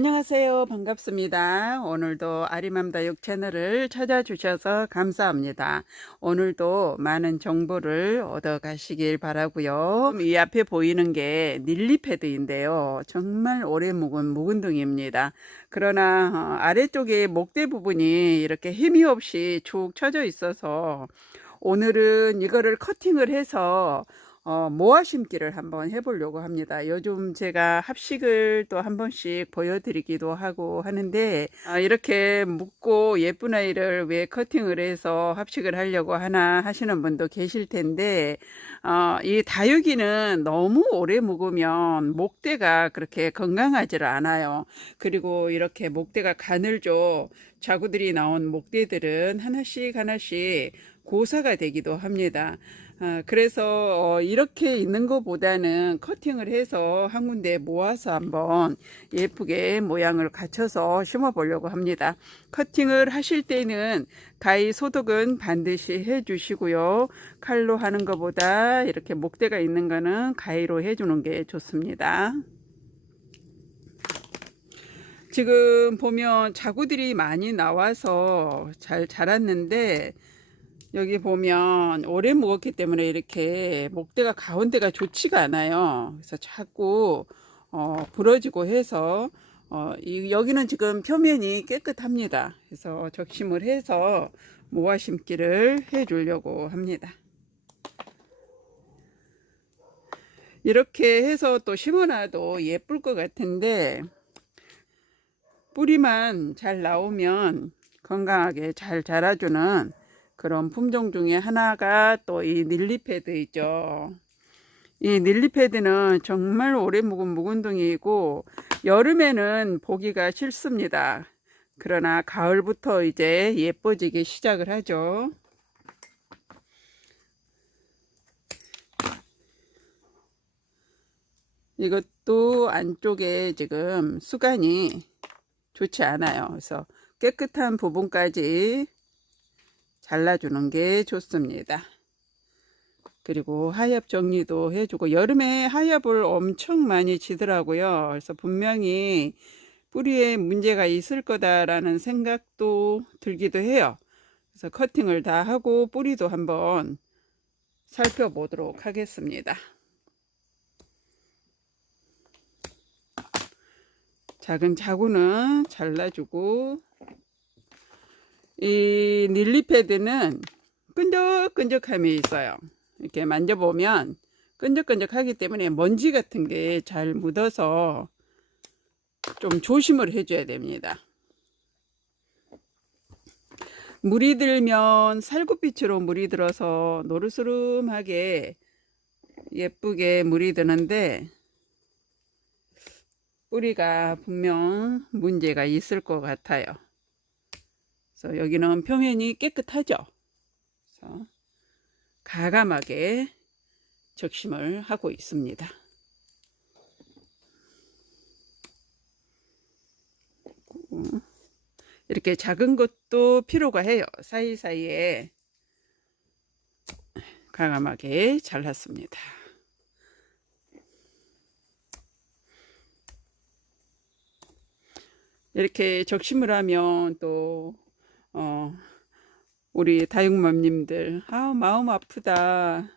안녕하세요. 반갑습니다. 오늘도 아리맘다육 채널을 찾아주셔서 감사합니다. 오늘도 많은 정보를 얻어 가시길 바라고요. 이 앞에 보이는 게 닐리패드인데요. 정말 오래 묵은 묵은둥입니다. 그러나 어, 아래쪽에 목대 부분이 이렇게 힘이 없이 축 처져 있어서 오늘은 이거를 커팅을 해서 어, 모아 심기를 한번 해보려고 합니다. 요즘 제가 합식을 또 한 번씩 보여드리기도 하고 하는데, 아, 이렇게 묵고 예쁜 아이를 왜 커팅을 해서 합식을 하려고 하나 하시는 분도 계실 텐데, 어, 이 다육이는 너무 오래 묵으면 목대가 그렇게 건강하지를 않아요. 그리고 이렇게 목대가 가늘죠. 자구들이 나온 목대들은 하나씩 하나씩 고사가 되기도 합니다. 아, 그래서 어, 이렇게 있는 것보다는 커팅을 해서 한 군데 모아서 한번 예쁘게 모양을 갖춰서 심어 보려고 합니다. 커팅을 하실 때는 가위 소독은 반드시 해 주시고요. 칼로 하는 것보다 이렇게 목대가 있는 거는 가위로 해 주는 게 좋습니다. 지금 보면 자구들이 많이 나와서 잘 자랐는데 여기 보면 오래 묵었기 때문에 이렇게 목대가 가운데가 좋지가 않아요. 그래서 자꾸 어, 부러지고 해서 어, 이, 여기는 지금 표면이 깨끗합니다. 그래서 적심을 해서 모아 심기를 해 주려고 합니다. 이렇게 해서 또 심어놔도 예쁠 것 같은데 뿌리만 잘 나오면 건강하게 잘 자라주는 그런 품종 중에 하나가 또 이 닐리패드 있죠. 이 닐리패드는 정말 오래 묵은 묵은둥이고 여름에는 보기가 싫습니다. 그러나 가을부터 이제 예뻐지기 시작을 하죠. 이것도 안쪽에 지금 수간이 좋지 않아요. 그래서 깨끗한 부분까지 잘라주는 게 좋습니다. 그리고 하엽 정리도 해주고 여름에 하엽을 엄청 많이 지더라고요. 그래서 분명히 뿌리에 문제가 있을 거다라는 생각도 들기도 해요. 그래서 커팅을 다 하고 뿌리도 한번 살펴보도록 하겠습니다. 작은 자구는 잘라주고 이 닐리패드는 끈적끈적함이 있어요. 이렇게 만져보면 끈적끈적하기 때문에 먼지 같은 게 잘 묻어서 좀 조심을 해줘야 됩니다. 물이 들면 살구빛으로 물이 들어서 노르스름하게 예쁘게 물이 드는데 뿌리가 분명 문제가 있을 것 같아요. 그래서 여기는 표면이 깨끗하죠. 그래서 가감하게 적심을 하고 있습니다. 이렇게 작은 것도 필요가 해요. 사이사이에 가감하게 잘랐습니다. 이렇게 적심을 하면 또 어, 우리 다육맘님들, 아, 마음 아프다.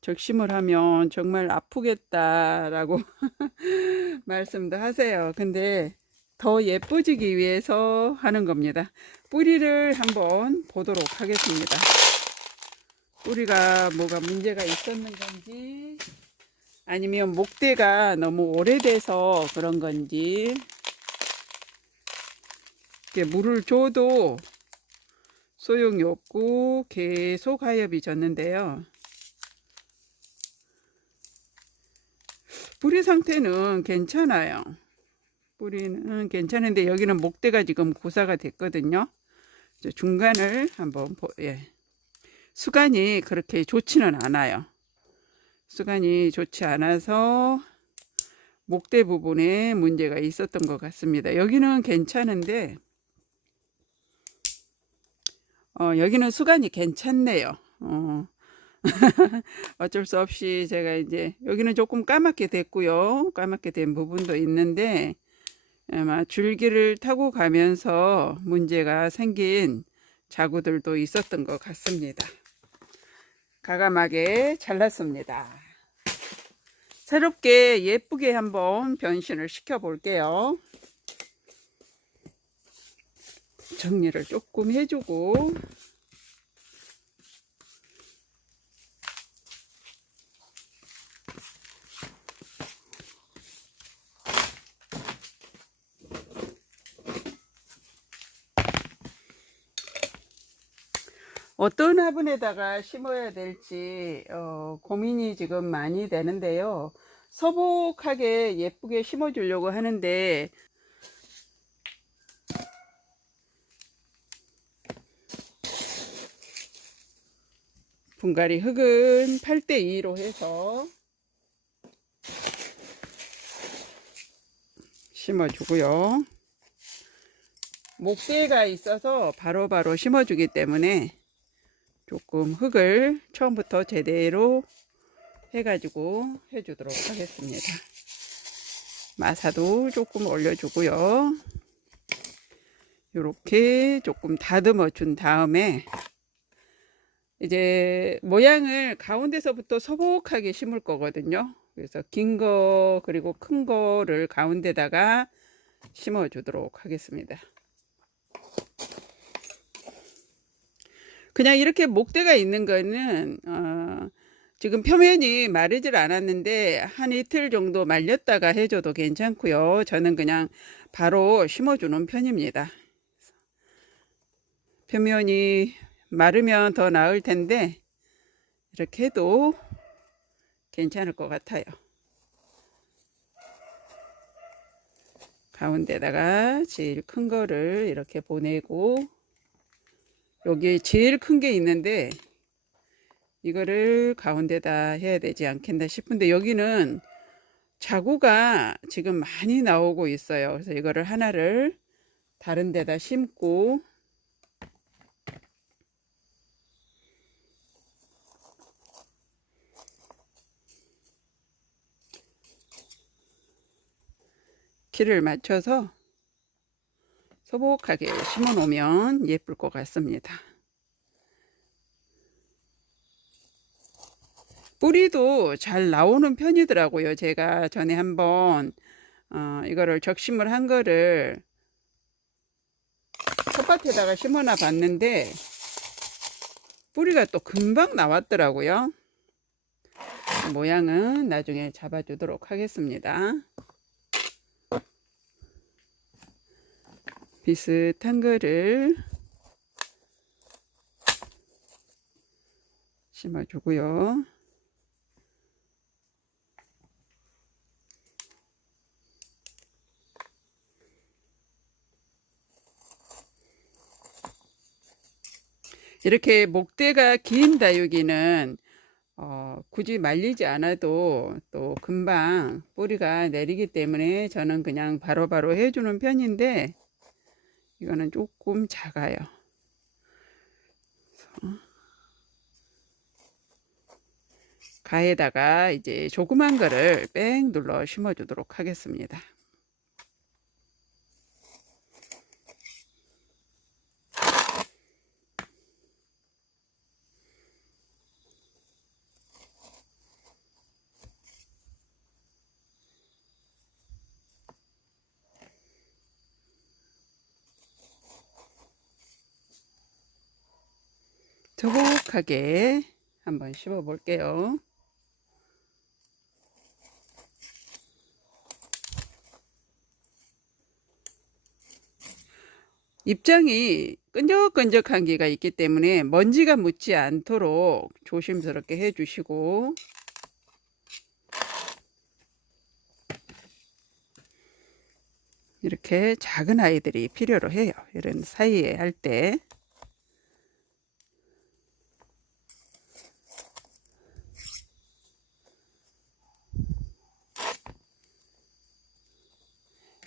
적심을 하면 정말 아프겠다라고 말씀도 하세요. 근데 더 예뻐지기 위해서 하는 겁니다. 뿌리를 한번 보도록 하겠습니다. 뿌리가 뭐가 문제가 있었는 건지 아니면 목대가 너무 오래돼서 그런 건지 물을 줘도 소용이 없고 계속 하엽이 졌는데요. 뿌리 상태는 괜찮아요. 뿌리는 괜찮은데 여기는 목대가 지금 고사가 됐거든요. 중간을 한번 보, 예. 수간이 그렇게 좋지는 않아요. 수간이 좋지 않아서 목대 부분에 문제가 있었던 것 같습니다. 여기는 괜찮은데 어, 여기는 수간이 괜찮네요. 어. 어쩔 수 없이 제가 이제 여기는 조금 까맣게 됐고요. 까맣게 된 부분도 있는데 아마 줄기를 타고 가면서 문제가 생긴 자구들도 있었던 것 같습니다. 가감하게 잘랐습니다. 새롭게 예쁘게 한번 변신을 시켜 볼게요. 정리를 조금 해주고 어떤 화분에다가 심어야 될지 어, 고민이 지금 많이 되는데요. 서복하게 예쁘게 심어 주려고 하는데 분갈이 흙은 8대2로 해서 심어주고요. 목대가 있어서 바로 바로 심어주기 때문에 조금 흙을 처음부터 제대로 해가지고 해주도록 하겠습니다. 마사도 조금 올려주고요. 이렇게 조금 다듬어 준 다음에 이제 모양을 가운데서부터 소복하게 심을 거거든요. 그래서 긴 거 그리고 큰 거를 가운데다가 심어 주도록 하겠습니다. 그냥 이렇게 목대가 있는 거는 어, 지금 표면이 마르질 않았는데 한 이틀 정도 말렸다가 해줘도 괜찮고요. 저는 그냥 바로 심어주는 편입니다. 표면이 마르면 더 나을 텐데 이렇게 해도 괜찮을 것 같아요. 가운데다가 제일 큰 거를 이렇게 보내고 여기 제일 큰 게 있는데 이거를 가운데다 해야 되지 않겠나 싶은데 여기는 자구가 지금 많이 나오고 있어요. 그래서 이거를 하나를 다른 데다 심고 키를 맞춰서 소복하게 심어 놓으면 예쁠 것 같습니다. 뿌리도 잘 나오는 편이더라고요. 제가 전에 한번 어, 이거를 적심을 한 거를 텃밭에다가 심어놔 봤는데 뿌리가 또 금방 나왔더라고요. 모양은 나중에 잡아주도록 하겠습니다. 비슷한 거를 심어주고요. 이렇게 목대가 긴 다육이는 어, 굳이 말리지 않아도 또 금방 뿌리가 내리기 때문에 저는 그냥 바로바로 바로 해주는 편인데 이거는 조금 작아요. 가에다가 이제 조그만 거를 뺑 눌러 심어주도록 하겠습니다. 조곡하게 한번 씹어 볼게요. 입장이 끈적끈적한 게가 있기 때문에 먼지가 묻지 않도록 조심스럽게 해주시고 이렇게 작은 아이들이 필요로 해요. 이런 사이에 할 때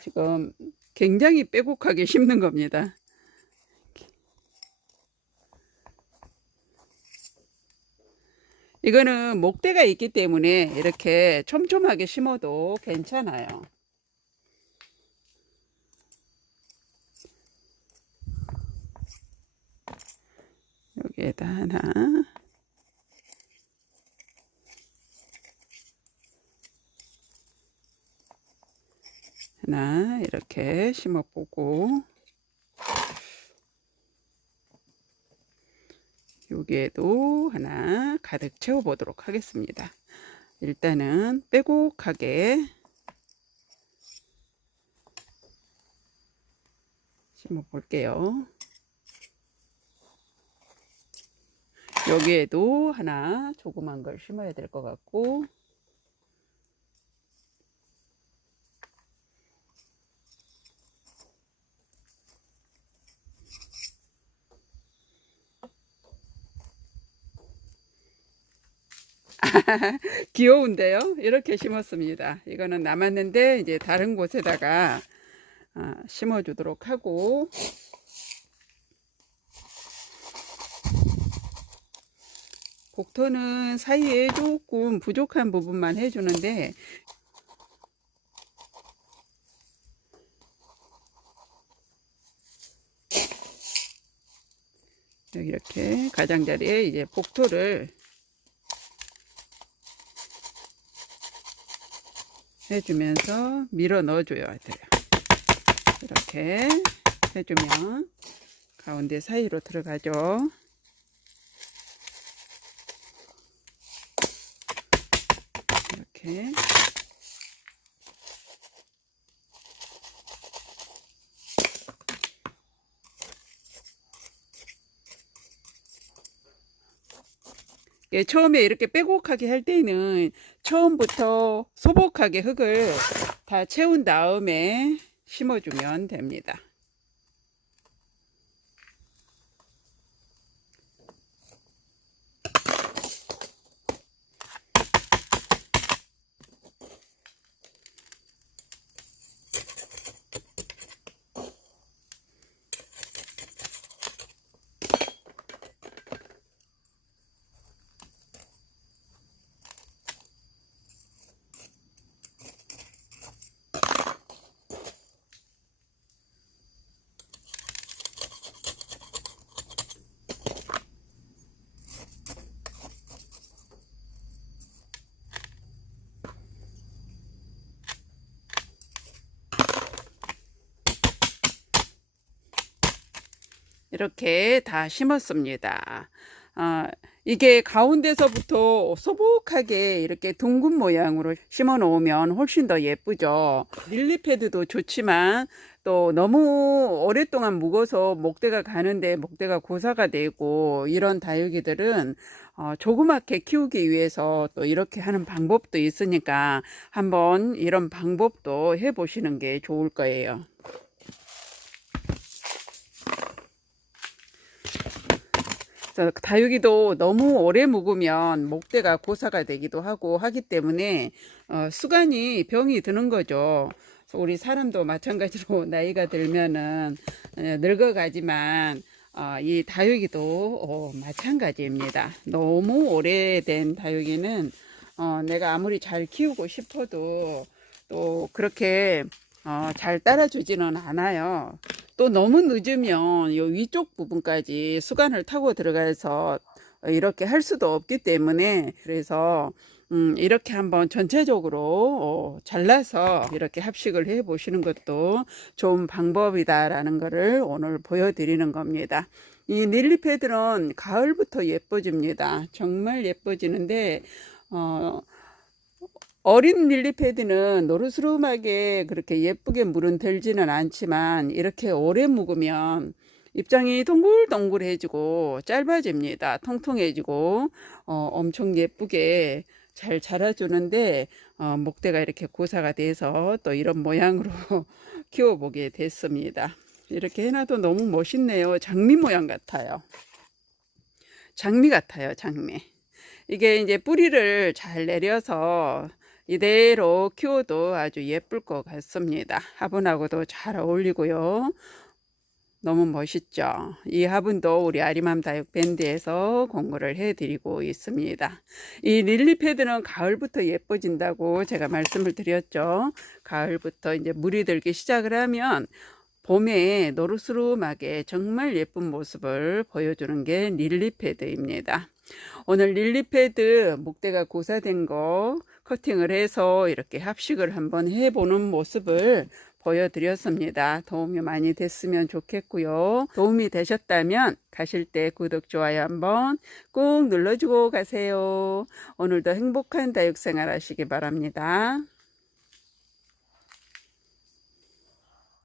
지금 굉장히 빼곡하게 심는 겁니다. 이거는 목대가 있기 때문에 이렇게 촘촘하게 심어도 괜찮아요. 여기에다 하나 하나 이렇게 심어 보고 여기에도 하나 가득 채워 보도록 하겠습니다. 일단은 빼곡하게 심어 볼게요. 여기에도 하나 조그만 걸 심어야 될 것 같고 귀여운데요. 이렇게 심었습니다. 이거는 남았는데 이제 다른 곳에다가 아, 심어주도록 하고 복토는 사이에 조금 부족한 부분만 해주는데 이렇게 가장자리에 이제 복토를 해주면서 밀어 넣어줘야 돼요. 이렇게 해주면 가운데 사이로 들어가죠. 이렇게 예, 처음에 이렇게 빼곡하게 할 때는 처음부터 소복하게 흙을 다 채운 다음에 심어주면 됩니다. 이렇게 다 심었습니다. 아, 이게 가운데서부터 소복하게 이렇게 둥근 모양으로 심어 놓으면 훨씬 더 예쁘죠. 릴리패드도 좋지만 또 너무 오랫동안 묵어서 목대가 가는데 목대가 고사가 되고 이런 다육이들은 어, 조그맣게 키우기 위해서 또 이렇게 하는 방법도 있으니까 한번 이런 방법도 해 보시는 게 좋을 거예요. 그래서 다육이도 너무 오래 묵으면 목대가 고사가 되기도 하고 하기 때문에 어, 수간이 병이 드는 거죠. 우리 사람도 마찬가지로 나이가 들면은 어, 늙어가지만 어, 이 다육이도 어, 마찬가지입니다. 너무 오래된 다육이는 어, 내가 아무리 잘 키우고 싶어도 또 그렇게 어, 잘 따라주지는 않아요. 또 너무 늦으면 요 위쪽 부분까지 수간을 타고 들어가서 이렇게 할 수도 없기 때문에 그래서 음, 이렇게 한번 전체적으로 어, 잘라서 이렇게 합식을 해 보시는 것도 좋은 방법이다라는 것을 오늘 보여드리는 겁니다. 이 릴리패들은 가을부터 예뻐집니다. 정말 예뻐지는데 어, 어린 릴리패드는 노르스름하게 그렇게 예쁘게 물은 들지는 않지만 이렇게 오래 묵으면 입장이 동글동글해지고 짧아집니다. 통통해지고 어, 엄청 예쁘게 잘 자라주는데 어, 목대가 이렇게 고사가 돼서 또 이런 모양으로 키워보게 됐습니다. 이렇게 해놔도 너무 멋있네요. 장미 모양 같아요. 장미 같아요, 장미. 이게 이제 뿌리를 잘 내려서 이대로 키워도 아주 예쁠 것 같습니다. 화분하고도 잘 어울리고요. 너무 멋있죠. 이 화분도 우리 아리맘 다육 밴드에서 공구를 해드리고 있습니다. 이 릴리 패드는 가을부터 예뻐진다고 제가 말씀을 드렸죠. 가을부터 이제 물이 들기 시작을 하면 봄에 노르스름하게 정말 예쁜 모습을 보여주는 게 릴리패드입니다. 오늘 릴리패드 목대가 고사된 거 커팅을 해서 이렇게 합식을 한번 해보는 모습을 보여드렸습니다. 도움이 많이 됐으면 좋겠고요. 도움이 되셨다면 가실 때 구독, 좋아요 한번 꾹 눌러주고 가세요. 오늘도 행복한 다육생활 하시기 바랍니다.